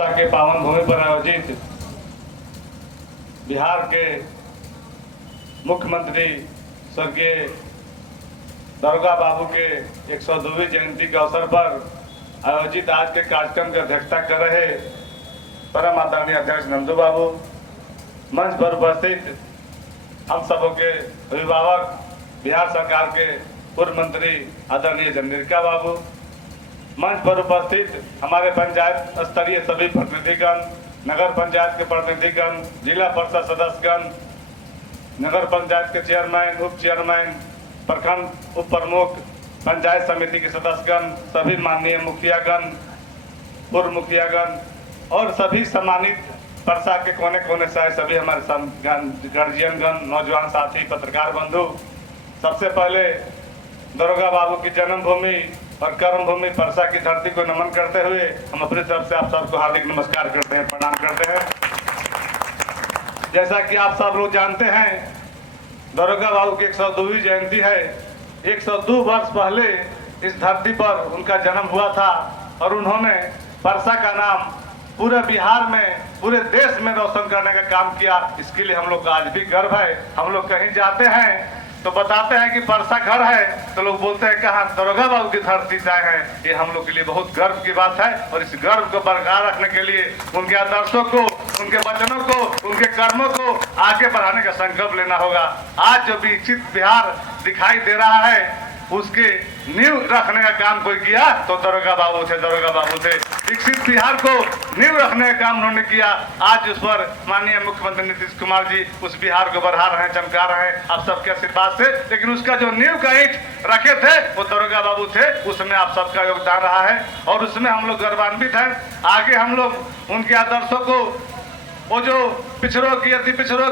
के पावन भूमि पर आयोजित बिहार के मुख्यमंत्री स्वर्गीय दरोगा बाबू के 102वीं जयंती के अवसर पर आयोजित आज के कार्यक्रम की अध्यक्षता कर रहे परम आदरणीय अध्यक्ष नंदू बाबू, मंच पर उपस्थित हम सबों के अभिभावक बिहार सरकार के पूर्व मंत्री आदरणीय चंद्रिका बाबू, मंच पर उपस्थित हमारे पंचायत स्तरीय सभी प्रतिनिधिगण, नगर पंचायत के प्रतिनिधिगण, जिला परिषद सदस्यगण, नगर पंचायत के चेयरमैन, उप चेयरमैन, प्रखंड उप प्रमुख, पंचायत समिति के सदस्यगण, सभी माननीय मुखियागण, पूर्व मुखियागण और सभी सम्मानित परसा के कोने कोने से आए सभी हमारे गार्जियनगण, नौजवान साथी, पत्रकार बंधु, सबसे पहले दरोगा बाबू की जन्मभूमि और कर्मभूमि परसा की धरती को नमन करते हुए हम अपनी तरफ से आप सबको हार्दिक नमस्कार करते हैं, प्रणाम करते हैं। जैसा कि आप सब लोग जानते हैं, दरोगा बाबू की 102वीं जयंती है। 102 वर्ष पहले इस धरती पर उनका जन्म हुआ था और उन्होंने परसा का नाम पूरे बिहार में, पूरे देश में रोशन करने का काम किया। इसके लिए हम लोग का आज भी गर्व है। हम लोग कहीं जाते हैं तो बताते हैं कि परसा घर है, तो लोग बोलते हैं कहाँ, दरोगा बाबू की धरती से आए हैं। ये हम लोग के लिए बहुत गर्व की बात है और इस गर्व को बरकरार रखने के लिए उनके आदर्शों को, उनके वचनों को, उनके कर्मों को आगे बढ़ाने का संकल्प लेना होगा। आज जो विकसित बिहार दिखाई दे रहा है उसके नींव रखने का काम कोई किया तो दरोगा बाबू थे। दरोगा बाबू थे। विकसित बिहार को नींव रखने का काम उन्होंने किया। आज उस पर माननीय मुख्यमंत्री नीतीश कुमार जी उस बिहार को बढ़ा रहे हैं, चमका रहे हैं आप सबके आशीर्वाद से। लेकिन उसका जो नींव का ईंट रखे थे वो दरोगा बाबू थे। उसमें आप सबका योगदान रहा है और उसमें हम लोग गौरवान्वित हैं। आगे हम लोग उनके आदर्शों को, वो जो पिछड़ों की, अति पिछड़ों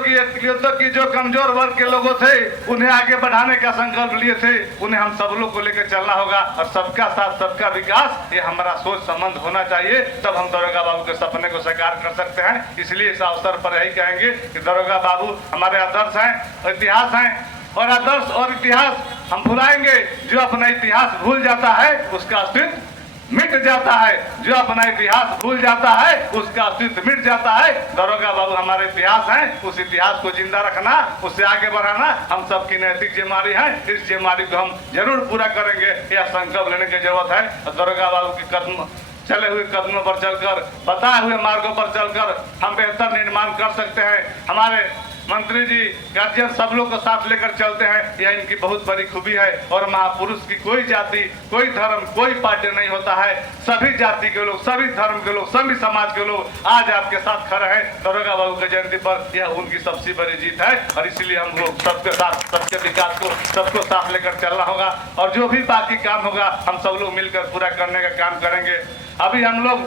की जो कमजोर वर्ग के लोगों थे उन्हें आगे बढ़ाने का संकल्प लिए थे, उन्हें हम सब लोग को लेकर चलना होगा और सबका साथ सबका विकास, ये हमारा सोच संबंध होना चाहिए। तब हम दरोगा बाबू के सपने को साकार कर सकते हैं। इसलिए इस अवसर पर यही कहेंगे कि दरोगा बाबू हमारे आदर्श हैं, इतिहास हैं और आदर्श और इतिहास हम भुलाएंगे। जो अपना इतिहास भूल जाता है उसका अस्तित्व मिट जाता है। जो अपना इतिहास भूल जाता है उसका अस्तित्व मिट जाता है। दरोगा बाबू हमारे इतिहास हैं, उस इतिहास को जिंदा रखना, उससे आगे बढ़ाना हम सबकी नैतिक जिम्मेदारी है। इस जिम्मेदारी को हम जरूर पूरा करेंगे, यह संकल्प लेने की जरूरत है। दरोगा बाबू के कदम चले हुए कदमों पर चलकर, बताए हुए मार्गों पर चलकर हम बेहतर निर्माण कर सकते हैं। हमारे मंत्री जी, गार्जियन सब लोग को साथ लेकर चलते हैं, यह इनकी बहुत बड़ी खूबी है। और महापुरुष की कोई जाति, कोई धर्म, कोई पार्टी नहीं होता है। सभी जाति के लोग, सभी धर्म के लोग, सभी समाज के लोग आज आपके साथ खड़े हैं दरोगा बाबू की जयंती पर। यह उनकी सबसे बड़ी जीत है और इसलिए हम लोग सबके साथ, सबके विकास को, सबको साथ लेकर चलना होगा और जो भी बाकी काम होगा हम सब लोग मिलकर पूरा करने का काम करेंगे। अभी हम लोग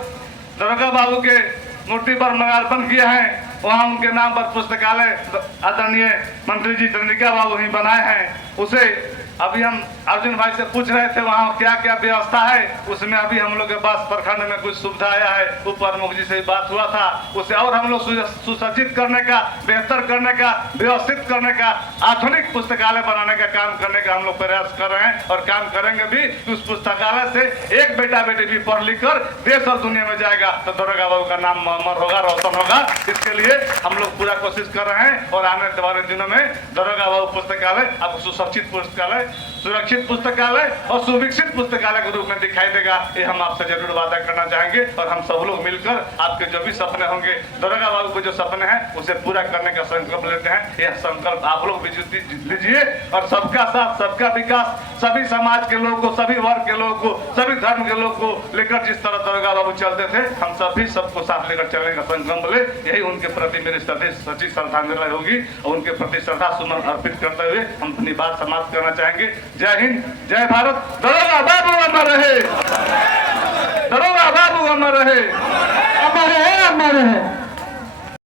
दरोगा बाबू के मूर्ति पर माल्यार्पण किए हैं। वहाँ उनके नाम पर पुस्तकालय आदरणीय मंत्री जी चंद्रिका बाबू ही बनाए हैं। उसे अभी हम अर्जुन भाई से पूछ रहे थे वहाँ क्या क्या व्यवस्था है। उसमें अभी हम लोग के पास प्रखंड में कुछ सुविधा आया है, उप प्रमुख जी से बात हुआ था। उसे और हम लोग सुसज्जित करने का, बेहतर करने का, व्यवस्थित करने का, आधुनिक पुस्तकालय बनाने का काम करने का हम लोग प्रयास कर रहे हैं और काम करेंगे भी। उस पुस्तकालय से एक बेटा बेटी भी पढ़ लिख कर देश और दुनिया में जाएगा तो दरोगा बाबू का नाम अमर होगा, रोशन होगा। इसके लिए हम लोग पूरा कोशिश कर रहे हैं और आने वाले दिनों में दरोगा बाबू पुस्तकालय आपको सुसज्जित पुस्तकालय, सुरक्षित पुस्तकालय और सुविकसित पुस्तकालय के रूप में दिखाई देगा। ये हम आपसे जरूर वादा करना चाहेंगे और हम सब लोग मिलकर आपके जो भी सपने होंगे, दरोगा बाबू के जो सपने हैं उसे पूरा करने का संकल्प लेते हैं। यह संकल्प आप लोग भी लीजिए और सबका साथ, सबका विकास, सभी समाज के लोगों को, सभी वर्ग के लोगों को, सभी धर्म के लोगों को लेकर जिस तरह दरोगा बाबू चलते थे हम सभी सबको साथ लेकर चलने का संकल्प ले। यही उनके प्रति मेरी सच्ची श्रद्धांजलि होगी और उनके प्रति श्रद्धा सुमन अर्पित करते हुए हम अपनी बात समाप्त करना चाहेंगे। जय हिंद, जय भारत। दरोगा बाबू अमर रहे, दरोगा बाबू अमर रहे, अमर है, अमर है।